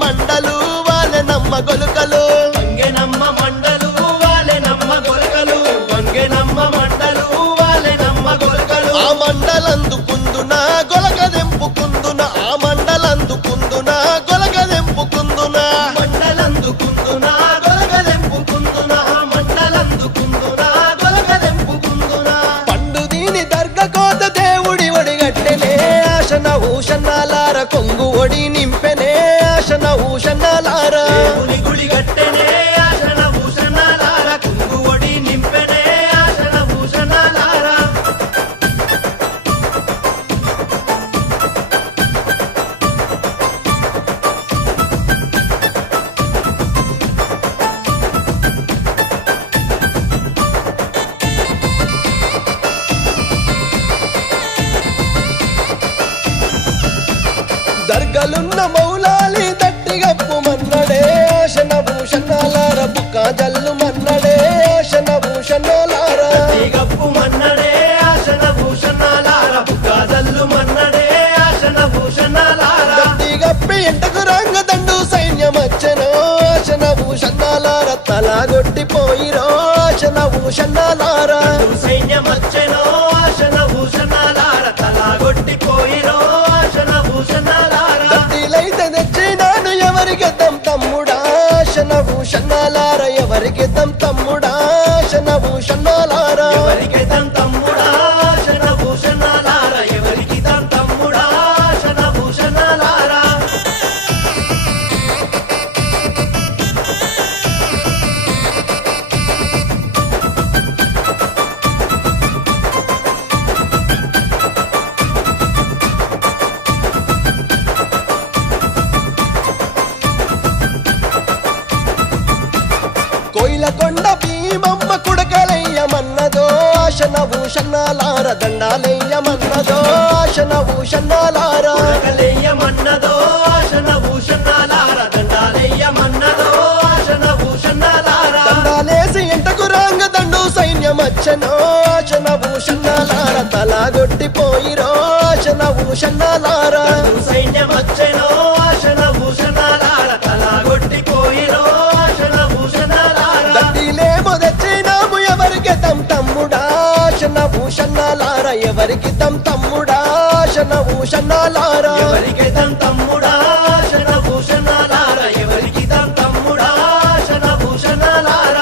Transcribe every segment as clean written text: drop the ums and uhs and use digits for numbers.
మండలు వాలెనమ్మ గొలుకలు వంగెనమ్మ మండలు వాలెనమ్మ గొలకలు వంగెనమ్మ మండలు వాలెనమ్మ గొలకలు ఆ మండలందుకుందున గొలగదెంపుకుందున ఆ మండలందుకుందున గొలగదెంపుకుందున మండలందుకుందున గొలగదెంపుకుందున మండలందుకుందున గొలగదెంపుకుందున పండు దీని దర్గకోత దేవుడి ఒడిగట్టెనే ఆశన ఊషన్నాలార కొంగు ఒడి నింపెనే ఆశన ఊషన్నాలార దేవుని గుడి గట్టెనే ఆశన భూషణాలార కుంగు ఒడి నింపెనే ఆశన భూషణాలార దర్గలున్న మౌలాలి దట్టిగప్పు మన్నడే ఆశన భూషణాలార బుక్క జల్లు మన్నడే ఆశన భూషణాలార గప్పు మన్నడే ఆశన భూషణాలార బుక్కాజల్లు మన్నడే ఆశన భూషణాలార దట్టిగప్పి ఎంటకు రంగ దండు సైన్యమచ్చనో ఆశన భూషణాలార తలాగొట్టిపోయిరో ఆశన భూషణాలార సైన్యమచ్చెనో ఆశన భూషణాలార తలాగొట్టిపోయిరో ఆశన భూషణాలార దట్టిలైతే తెచ్చినాను ఎవరికి తమ్ముడా ఆశన భూషణాలార ఎవరికి తమ్ముడా ఆశన భూషణాలార ఎవరికితం తమ్ముడా ఆశన భూషణాలార ఎవరికి తమ్ముడా ఆశన భూషణాలార కోయిలకొండ భీమమ్మ కుడకలయ్యమన్నదో ఆశన భూషణాలార దండాలయ్యమన్నదో ఆశన భూషణాలార కొడకలెయ్యమన్నదో ఆశన భూషణాలార దండాలెయ్యమన్నదో ఆశన భూషణాలార దండాలేసి ఎంటకు రంగ దండు సైన్యమచ్చనో ఆశన భూషణాలార తలాగొట్టిపోయిరో ఆశన భూషణాలార సైన్యమచ్చెనో ఆశన భూషణాలార తలాగొట్టిపోయిరో ఆశన భూషణాలార దట్టిలేమో తెచ్చినాము ఎవరికి తమ్ముడా ఆశన భూషణాలార ఎవరికి తమ్ముడా ఆశన భూషణాలార ఎవరికి తమ్ముడా ఆశన భూషణాలార ఎవరికి తమ్ముడా ఆశన భూషణాలార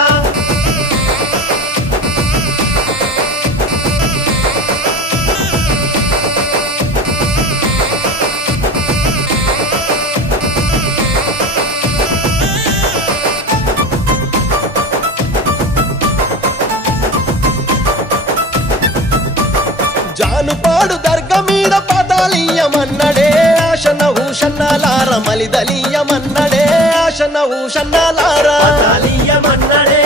జానుపాడు దర్గ మీద పాతాళీయమన్నడే ఆశన ఊషన్నాలార మలిదలీయమన్నడే ఆశన ఊషన్నాలార పతాలీయమన్నడే